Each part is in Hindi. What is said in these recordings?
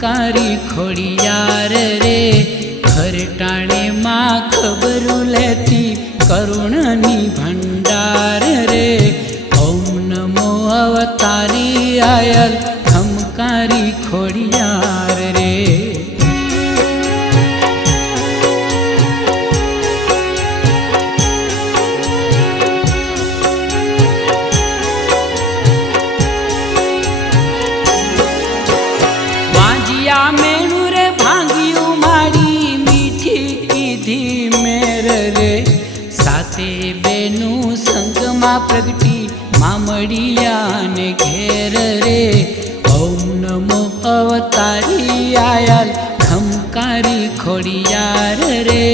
खमकारी खोड़ियार रे खरटाणे मां खबरू लेती करुणनी भंडार रे। ओम नमो अवतारी आयल खमकारी खोड़ियार रे। मेणु रे भांगियू मारी मीठी कीधी मेर रे साते बेनू संग मां प्रगटी मामड़िया ने घेर रे। ओम नमो अवतारी आयल खमकारी खोड़ियार रे।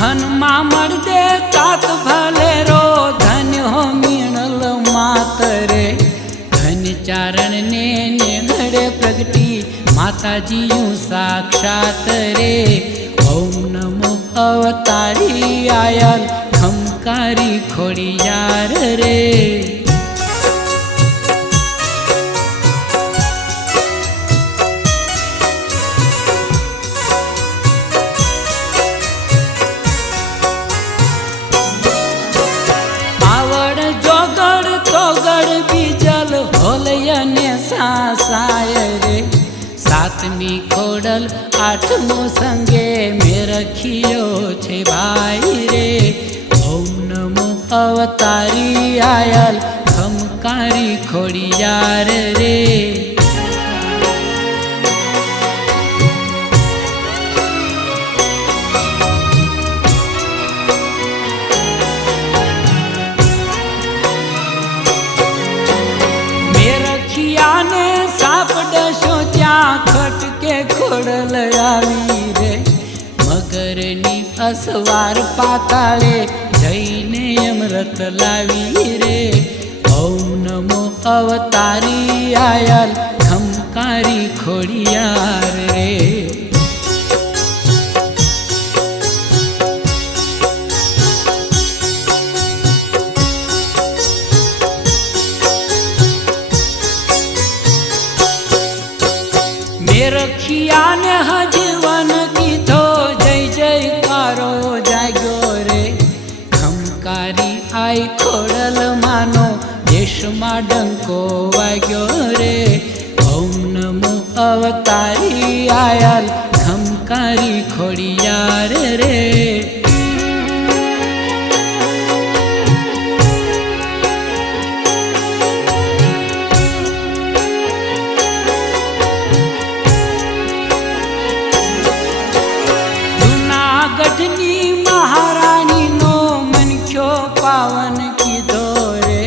धन मामड़ दे तात भले रो धन हो मीणल मात रे। धन चारण ने नेगड़े प्रगटी माता जी यूं साक्षात रे। ओम नमो अवतारी आयल खमकारी खोड़ियार रे। बीजल होलयने सासाय रे सातमी खोड़ल आठमो संगे में रखियो छे भाई रे। ओम नमो अवतारी आयल खमकारी खोड़ियार रे। ने साप डसो त्या खटके खोड़ल आवी रे। मगरनी असवार पाताळे जईने अमृत लावी रे। ओम नमो अवतारी आयल खमकारी खोड़ियार रे। रखिया ने हजीवन कीधो जय जयकारो जाग्यो रे। खमकारी आई खोड़ल मानो देश मा डंको वाग्यो रे। ओम नमो अवतारी आयल खमकारी खोड़ियार रे। गढ़नी महारानी नो मन क्यो पावन कीधो रे।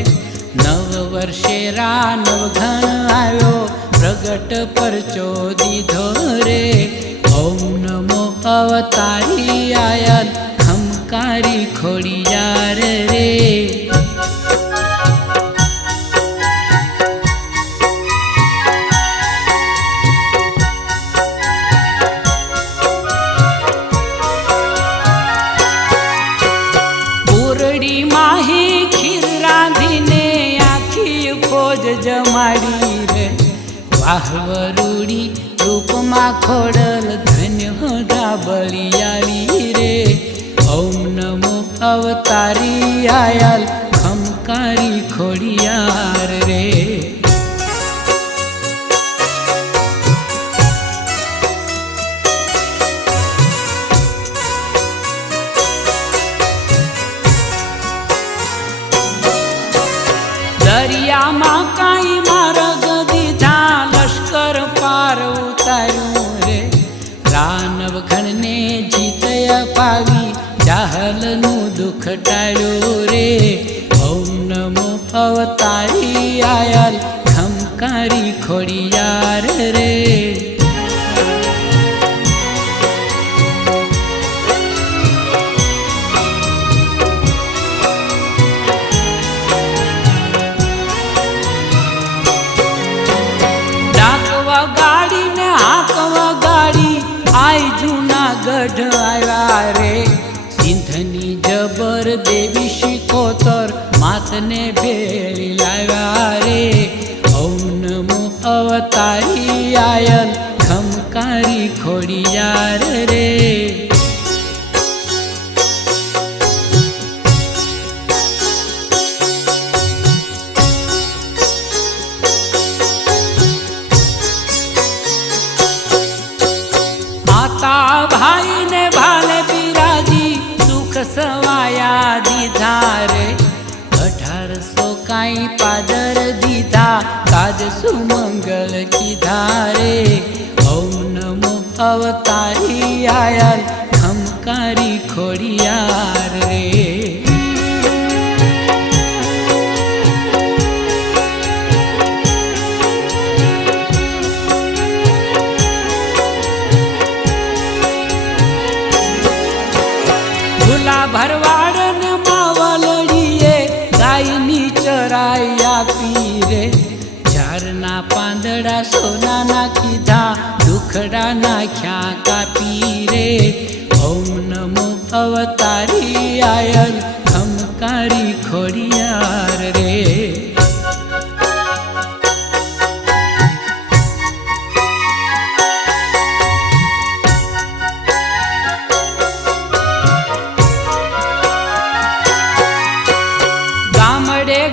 नव वर्षे रा नवघन आयो प्रगट परचो दीधो रे। ओम नमो अवतारी आयल खमकारी खोड़ियार रे। माही खीर रांधी ने आखी खोज जमाड़ी रे। वाहवरूड़ी रूप मा खोड़ल धन्य हो डाबलियाली रे। ओम नमो अवतारी आयल खमकारी खोड़ियार रे। दरिया मां काई मार्ग दीधा लश्कर पार उतारू रे। रानव घन ने जीत पावी जाहल नु दुख टाळ्यो रे। ओम नमो अवतारी आयल खमकारी खोड़ियार रे। गाड़ी ने हाकवा गाड़ी आई गढ़ आया रे सिंधनी जबर देवी शिकोतर मातने भेरी लाया रे ओम नमो अवतारी आयल खमकारी खोड़ियार रे भाई ने भाले बिराजी सुख सवाया दीधा रे 1800 काई पादर दीधा काज सुमंगल कीधा रे ओम नमो अवतारी आयल खमकारी खोड़ियार रे भरवाड़न मावलड़िए गायनी चराया पीरे झारना पांदड़ा सोना ना कीधा दुखड़ा ना ख्या का पीरे ओम नमो अवतारी आयल खमकारी खोड़ियार रे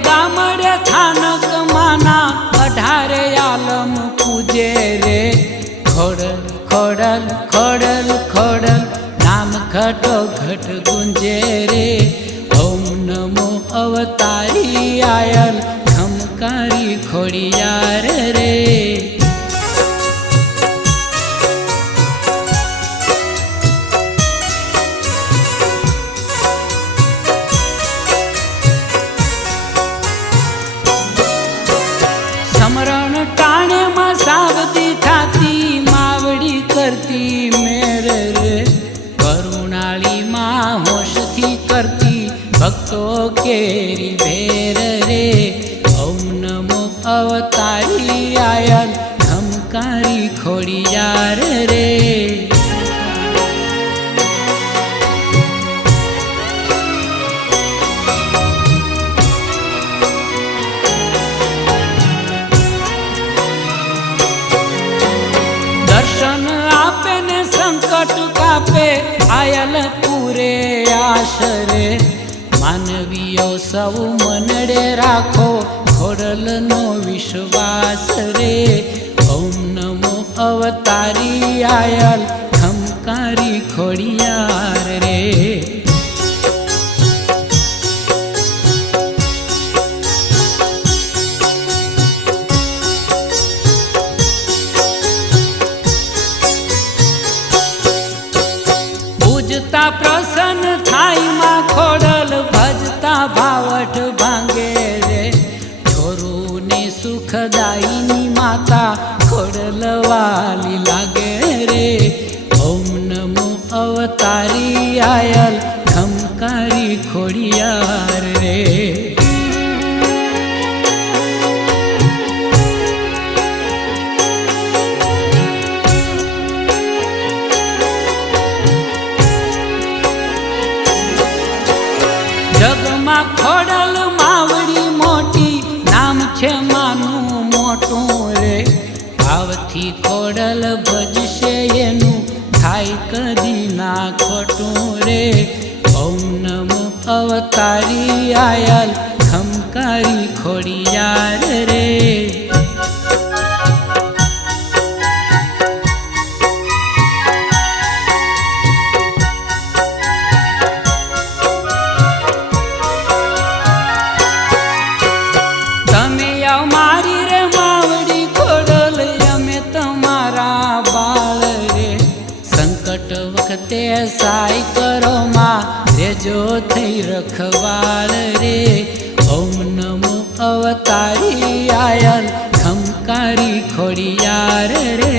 गामड़े थानक माना 18 आलम पूजे रे खोड़ल खोड़ल खोड़ल खोड़ल नाम घटो घट गुंजे रे ओम नमो अवतारी आयल खमकारी खोड़ियार रे समरण टाणे में सावती थाती मावड़ी करती मेरे रे करुणाली माँ होश थी करती भक्तों केरी भेर रे ओम नमो अवतारी आयल खमकारी खोड़ियार रे दर्शन आपे ने संकट कापे आयल पूरे आशरे मानवीयो सब मनडे राखो खोड़ल नो विश्वास रे ओम नमो अवतारी आयल खमकारी खोड़ियार रे पूजता प्रसन्न थाई माँ खोड़ल भजता भावट भांगे रे छोरू ने सुखदायिनी माता खोड़ल वाली लागे रे ओम नमो अवतारी आयल खमकारी खोड़ियार रे जगमा खोड़ल मावड़ी मोटी नाम छे मानु मोटू रे भावथी खोड़ल भजशे एनु थाई कदी ना खोटू रे ओम नमो अवतारी आयल खमकारी खोड़ियार रे वखते साई करो माँ रेजो थई रखवाल रे ओम नमो अवतारी आयल खमकारी खोड़ियार रे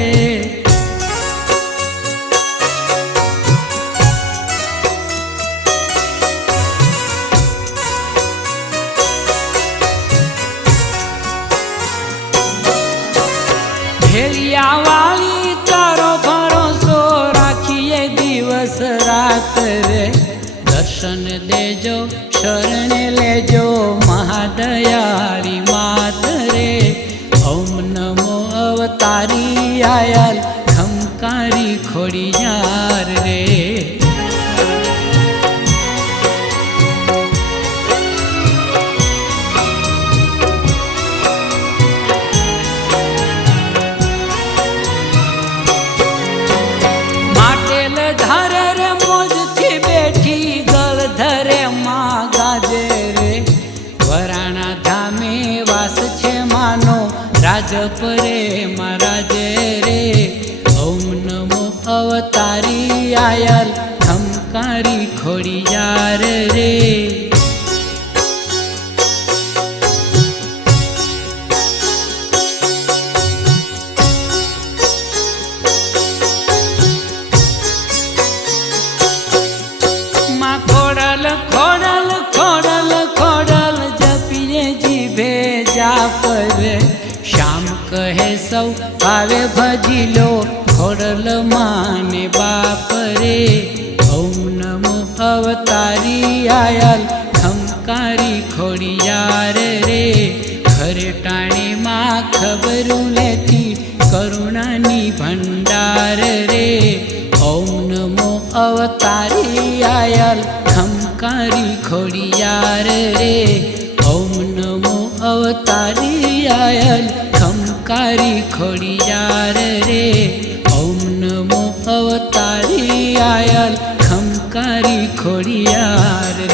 भेलिया वाली तारो भरोसो राखिए दिवस રાત રે દર્શન દેજો શરણ લેજો મહાદયાળી માત રે ઓમ નમો અવતારી આયલ ખમકારી ખોડિયાર રે રાજપરે મહારાજે રે ઓમ નમો અવતારી આયલ ખમકારી ખોડિયાર રે માં ખોડલ ખોડલ ખોડલ ખોડલ જપીએ જીભે જાપરે શ્યામ કહે સૌ આવે ભજી લો ખોડલ માને બાપ રે ઓમ નમો અવતારી આયલ ખમકારી ખોડિયાર રે ઘરે ટાણીમાં ખબરું લેતી કરુણાની ભંડાર રે ઓમ નમો અવતારી આયલ ખમકારી ખોડિયાર રે ઓમ નમો અવતારી આયલ ખમકારી ખોડિયાર રે ઓમ નમો અવતારી આયલ ખમકારી ખોડિયાર